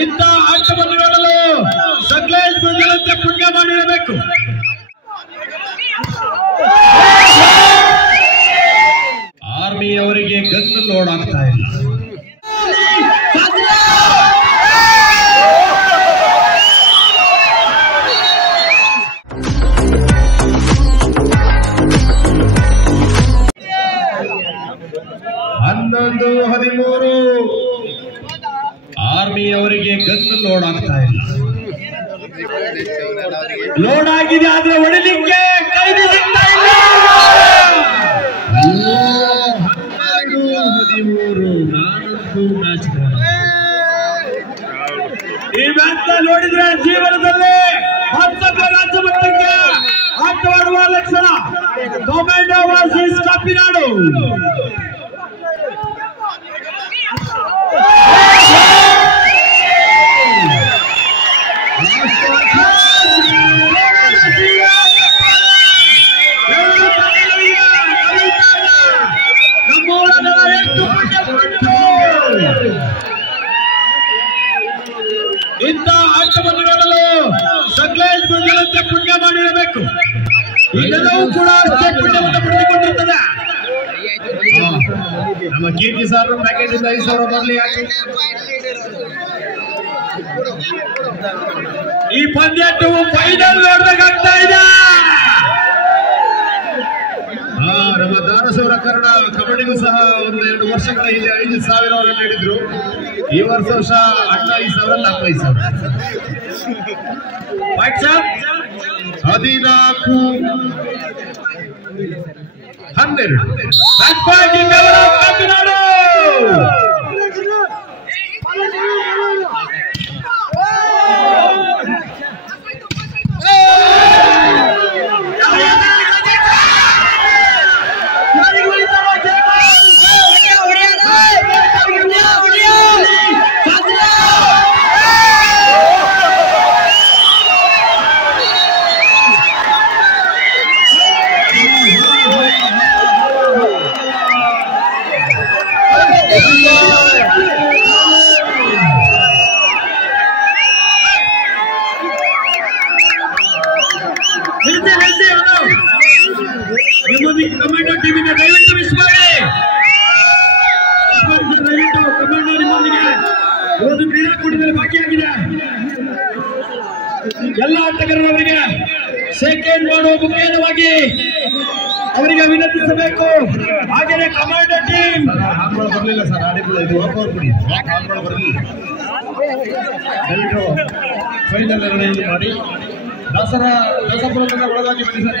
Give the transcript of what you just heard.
ಇಂಥ ಆಟವನ್ನು ನೋಡಲು ಸಕ್ಲೇಶ್ ಗುಂಜಲಂತೆ ಪುಣ್ಯ ಮಾಡಿರಬೇಕು. ಆರ್ಮಿ ಅವರಿಗೆ ಗನ್ ಲೋಡ್ ಆಗ್ತಾ ಇಲ್ಲ. ಹನ್ನೊಂದು 13 ಆರ್ಮಿ ಅವರಿಗೆ ಗನ್ ಲೋಡ್ ಆಗ್ತಾ ಇಲ್ಲ. ಲೋಡ್ ಆಗಿದೆ ಆದ್ರೆ ಹೊಡಿಲಿಕ್ಕೆ ಕೈದಿ ಸಿಗ್ತಾ ಇಲ್ಲ. 12-13 ನಾನೊಂದು ಮ್ಯಾಚ್ ಈ ಮ್ಯಾಚ್ ನೋಡಿದ್ರೆ ಜೀವನದಲ್ಲಿ ಮತ್ತೊಬ್ಬ ರಾಜ್ಯ ಮಟ್ಟಕ್ಕೆ ಆಟವಾಡುವ ಲಕ್ಷಣ. Commando versus Kapinadu. ಇಂಥ ಆಟವನ್ನು ನೋಡಲು ಸಕ್ಲೇಶ್ ಗುಂಜಲಂತೆ ಪುಣ್ಯ ಮಾಡಿರಬೇಕು. ಇದೆಲ್ಲವೂ ಕೂಡ ಅಷ್ಟೇ ಪುಣ್ಯವನ್ನು ಪಡೆದುಕೊಂಡಿರುತ್ತದೆ. ನಮ್ಮ ಕೀರ್ತಿ ಸಾರ್ ಪ್ಯಾಕೇಜ್ ಇಂದ 5,000 ಬರಲಿ. ಯಾಕೆ ಈ ಪಂದ್ಯಾಟವು ಫೈನಲ್ ನೋಡ್ಬೇಕಾಗ್ತಾ ಇದೆ. ನಮ್ಮ ದಾನಸೂರ ಕನ್ನಡ ಕಬಡ್ಡಿಗೂ ಸಹ 1-2 ವರ್ಷಗಳ ಹಿಂದೆ 5,000 ನೀಡಿದ್ರು. ಈ ವರ್ಷ ಅಣ್ಣ 5,000 ನಮ್ಮ 5,000. 14-12 ಕಾಪಿನಾಡು. ಕಮಾಂಡೋ ಟೀಮಿನ ದಯವಿಟ್ಟು ಮಿಸ್ ಮಾಡಿ. ದಯವಿಟ್ಟು ಕಮಾಂಡೋ ನಿಮ್ಮೊಂದಿಗೆ ಒಂದು ಕ್ರೀಡಾಕೂಟದಲ್ಲಿ ಭಾಗಿಯಾಗಿದೆ. ಎಲ್ಲ ಆಟಗಾರರವರಿಗೆ ಸೆಕೆಂಡ್ ಮಾಡುವ ಮುಖೇನವಾಗಿ ಅವರಿಗೆ ವಿನಂತಿಸಬೇಕು. ಹಾಗೆಯೇ ಕಮಾಂಡೋ ಟೀಮ್ ಬರಲಿಲ್ಲ ಸರ್, ಆಡಿಲ್ಲ. ಇದು ಬರಲಿಲ್ಲ. ದಯವಿಟ್ಟು ಫೈನಲ್ ನಿರ್ಣಯ ಮಾಡಿ. ದಸರಾ ಒಳಗಾಗಿ ಬನ್ನಿ ಸರ್.